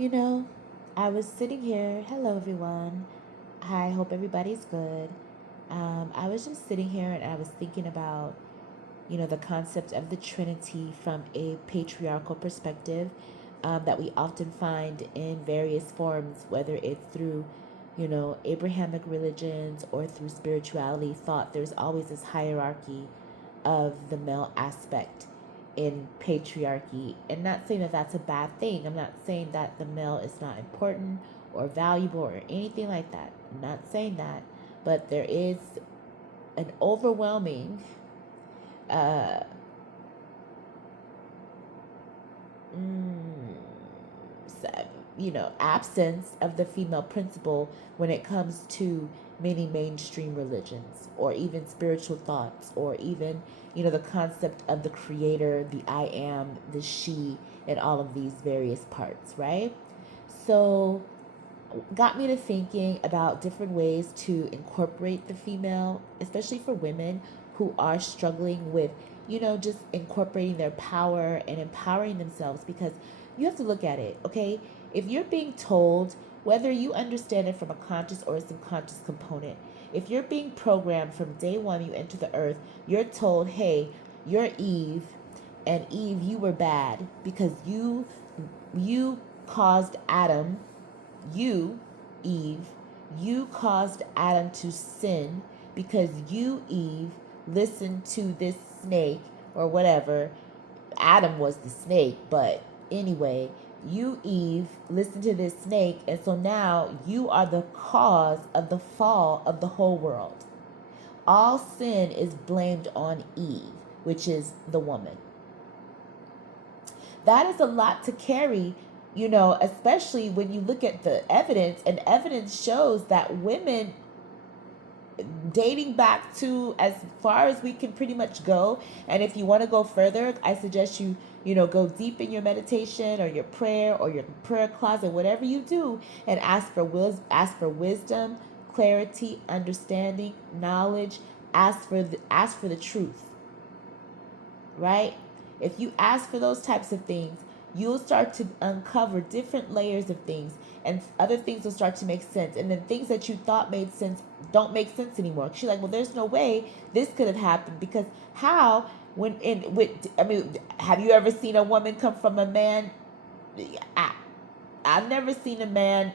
You know, I was sitting here. Hello, everyone. I hope everybody's good. I was just sitting here and I was thinking about, the concept of the Trinity from a patriarchal perspective that we often find in various forms, whether it's through, Abrahamic religions or through spirituality thought. There's always this hierarchy of the male aspect in patriarchy, and not saying that that's a bad thing. I'm not saying that the male is not important or valuable or anything like that. I'm not saying that, but there is an overwhelming uh, mm, absence of the female principle when it comes to many mainstream religions or even spiritual thoughts or even, the concept of the creator, the I am, the she, and all of these various parts, right? So, got me to thinking about different ways to incorporate the female, especially for women who are struggling with, just incorporating their power and empowering themselves, because you have to look at it, okay? If you're being told, whether you understand it from a conscious or a subconscious component, if you're being programmed from day one you enter the earth, you're told, hey, you're Eve, and Eve, you were bad because you caused Adam, you, Eve, you caused Adam to sin because you, Eve, listened to this snake or whatever. Adam was the snake, but anyway, you, Eve, listened to this snake, and so now you are the cause of the fall of the whole world. All sin is blamed on Eve, which is the woman. That is a lot to carry, especially when you look at the evidence, and evidence shows that women, dating back to as far as we can pretty much go, and if you want to go further, I suggest you go deep in your meditation or your prayer or your prayer closet, whatever you do, and ask for wisdom, clarity, understanding, knowledge. Ask for the truth, right? If you ask for those types of things, you'll start to uncover different layers of things, and other things will start to make sense. And then things that you thought made sense don't make sense anymore. She's like, well, there's no way this could have happened, because how, have you ever seen a woman come from a man? I, I've never seen a man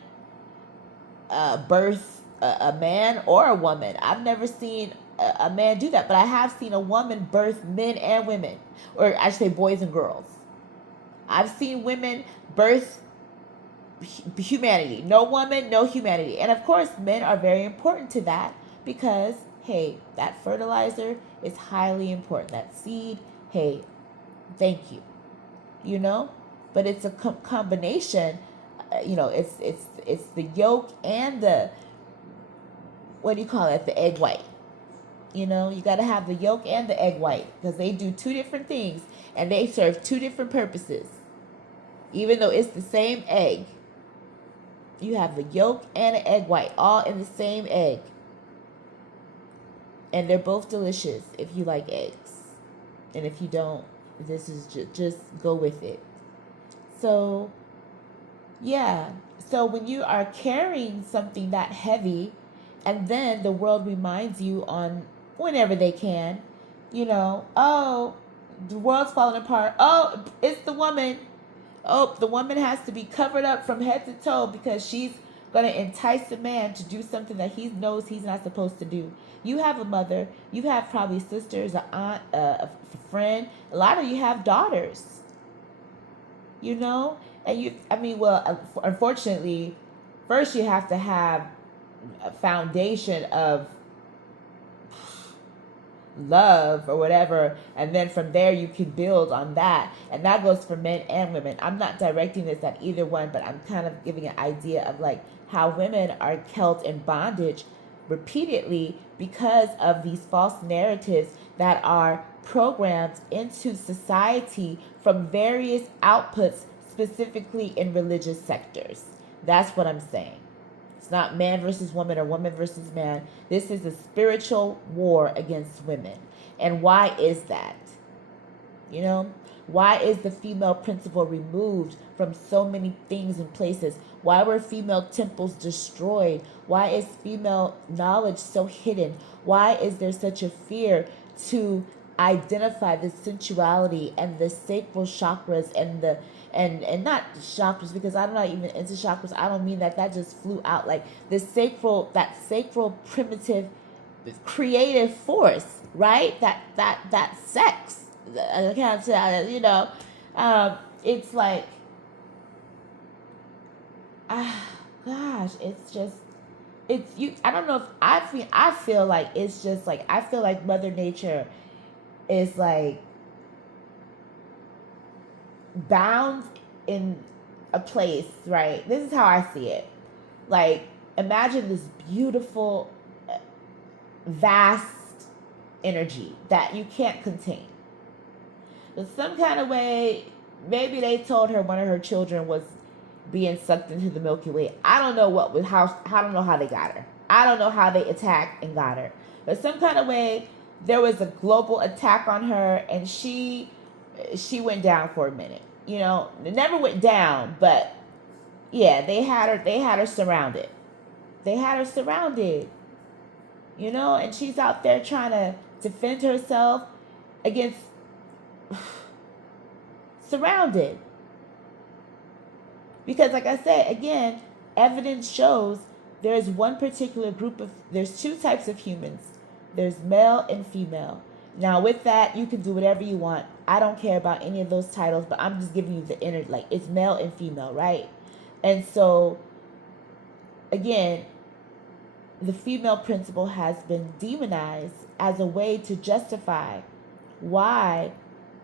birth a man or a woman. I've never seen a man do that, but I have seen a woman birth men and women, or I should say boys and girls. I've seen women birth humanity. No woman, no humanity. And of course, men are very important to that, because, hey, that fertilizer is highly important. That seed, hey, thank you. You know? But it's a combination. It's the yolk and the, what do you call it? The egg white. You got to have the yolk and the egg white, because they do two different things and they serve two different purposes. Even though it's the same egg, you have the yolk and the egg white all in the same egg. And they're both delicious if you like eggs. And if you don't, this is just go with it. So, yeah. So when you are carrying something that heavy, and then the world reminds you on whenever they can, oh, the world's falling apart. Oh, it's the woman. Oh, the woman has to be covered up from head to toe because she's going to entice a man to do something that he knows he's not supposed to do. You have a mother. You have probably sisters, an aunt, a friend. A lot of you have daughters. And unfortunately, first you have to have a foundation of love or whatever, and then from there you can build on that, and that goes for men and women. I'm not directing this at either one, but I'm kind of giving an idea of like how women are held in bondage repeatedly because of these false narratives that are programmed into society from various outputs, specifically in religious sectors. That's what I'm saying. It's not man versus woman or woman versus man. This is a spiritual war against women. And why is that? Why is the female principle removed from so many things and places? Why were female temples destroyed? Why is female knowledge so hidden? Why is there such a fear to identify the sensuality and the sacral chakras and the and not chakras, because I'm not even into chakras. I don't mean that just flew out, like the sacral, that sacral primitive creative force, right? That sex. I can't say, it's like, gosh, it's just, it's you. I don't know if I feel like it's just like, I feel like Mother Nature is like bound in a place, right? This is how I see it. Like, imagine this beautiful, vast energy that you can't contain. In some kind of way, maybe they told her one of her children was being sucked into the Milky Way. I don't know what was how. I don't know how they got her. I don't know how they attacked and got her. But some kind of way, there was a global attack on her, and she went down for a minute. It never went down, but yeah, they had her. They had her surrounded. They had her surrounded. And she's out there trying to defend herself against surrounded. Because, like I said, again, evidence shows there's one particular there's two types of humans. There's male and female. Now, with that, you can do whatever you want. I don't care about any of those titles, but I'm just giving you the inner, like, it's male and female, right? And so, again, the female principle has been demonized as a way to justify why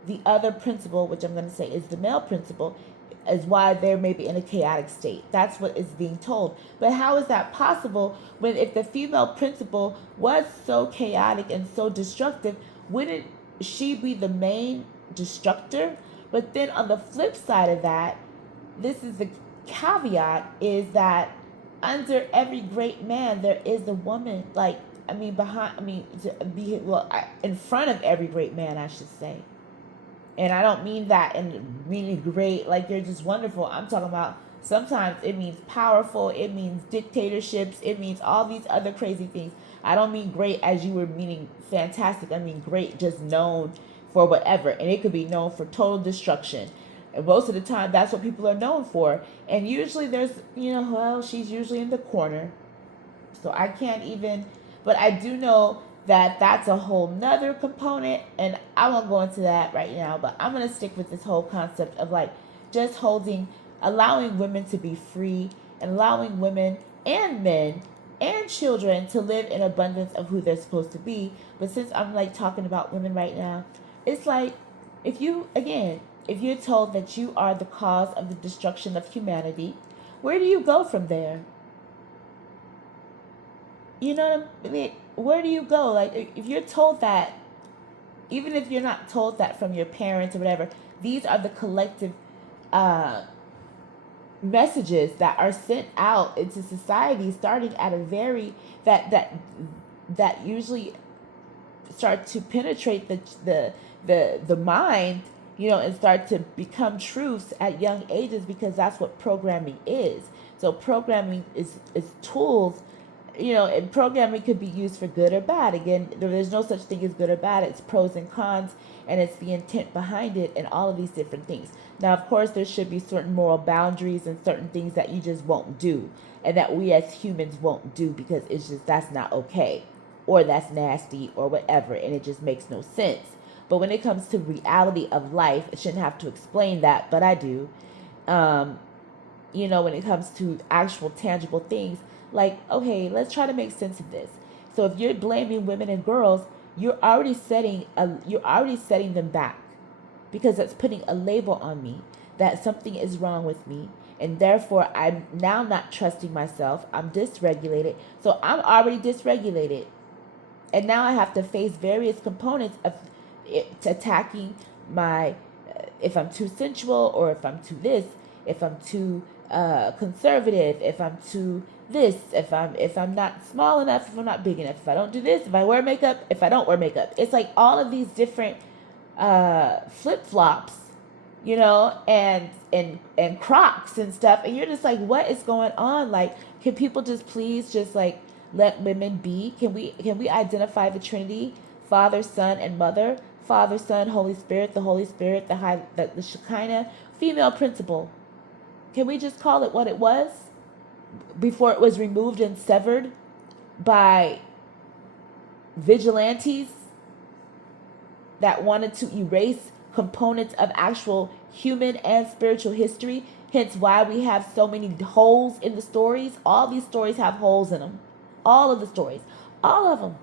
the other principle, which I'm going to say is the male principle, is why they're maybe in a chaotic state. That's what is being told. But how is that possible when, if the female principle was so chaotic and so destructive, wouldn't she be the main destructor? But then on the flip side of that, this is the caveat, is that under every great man there is a woman. Like, in front of every great man, I should say. And I don't mean that in meaning great, like you're just wonderful. I'm talking about sometimes it means powerful, it means dictatorships, it means all these other crazy things. I don't mean great as you were meaning fantastic. I mean great, just known for whatever. And it could be known for total destruction. And most of the time, that's what people are known for. And usually there's, she's usually in the corner. So I can't even, but I do know that that's a whole nother component, and I won't go into that right now, but I'm going to stick with this whole concept of like just allowing women to be free, and allowing women and men and children to live in abundance of who they're supposed to be. But since I'm like talking about women right now, it's like, if you're told that you are the cause of the destruction of humanity, where do you go from there? You know what I mean? Where do you go? Like, if you're told that, even if you're not told that from your parents or whatever, these are the collective messages that are sent out into society, starting at a very that usually start to penetrate the mind, and start to become truths at young ages, because that's what programming is. So programming is tools. And programming could be used for good or bad. Again, there's no such thing as good or bad. It's pros and cons, and it's the intent behind it, and all of these different things. Now, of course, there should be certain moral boundaries and certain things that you just won't do, and that we as humans won't do, because it's just, that's not okay, or that's nasty, or whatever, and it just makes no sense. But when it comes to reality of life, I shouldn't have to explain that, but I do. When it comes to actual tangible things, like, okay, let's try to make sense of this. So if you're blaming women and girls, you're already setting them back, because that's putting a label on me that something is wrong with me, and therefore I'm now not trusting myself. I'm dysregulated. So I'm already dysregulated, and now I have to face various components of it attacking my if I'm too sensual, or if I'm too this, if I'm too conservative, if I'm too this, if I'm not small enough, if I'm not big enough, if I don't do this, if I wear makeup, if I don't wear makeup. It's like all of these different flip-flops you know, and Crocs and stuff, and you're just like, what is going on? Like, can people just please just like let women be? Can we identify the Trinity, Father, Son, and Mother? Father, Son, Holy Spirit, the Holy Spirit, the Shekinah, female principle. Can we just call it what it was before it was removed and severed by vigilantes that wanted to erase components of actual human and spiritual history? Hence why we have so many holes in the stories. All these stories have holes in them. All of the stories. All of them.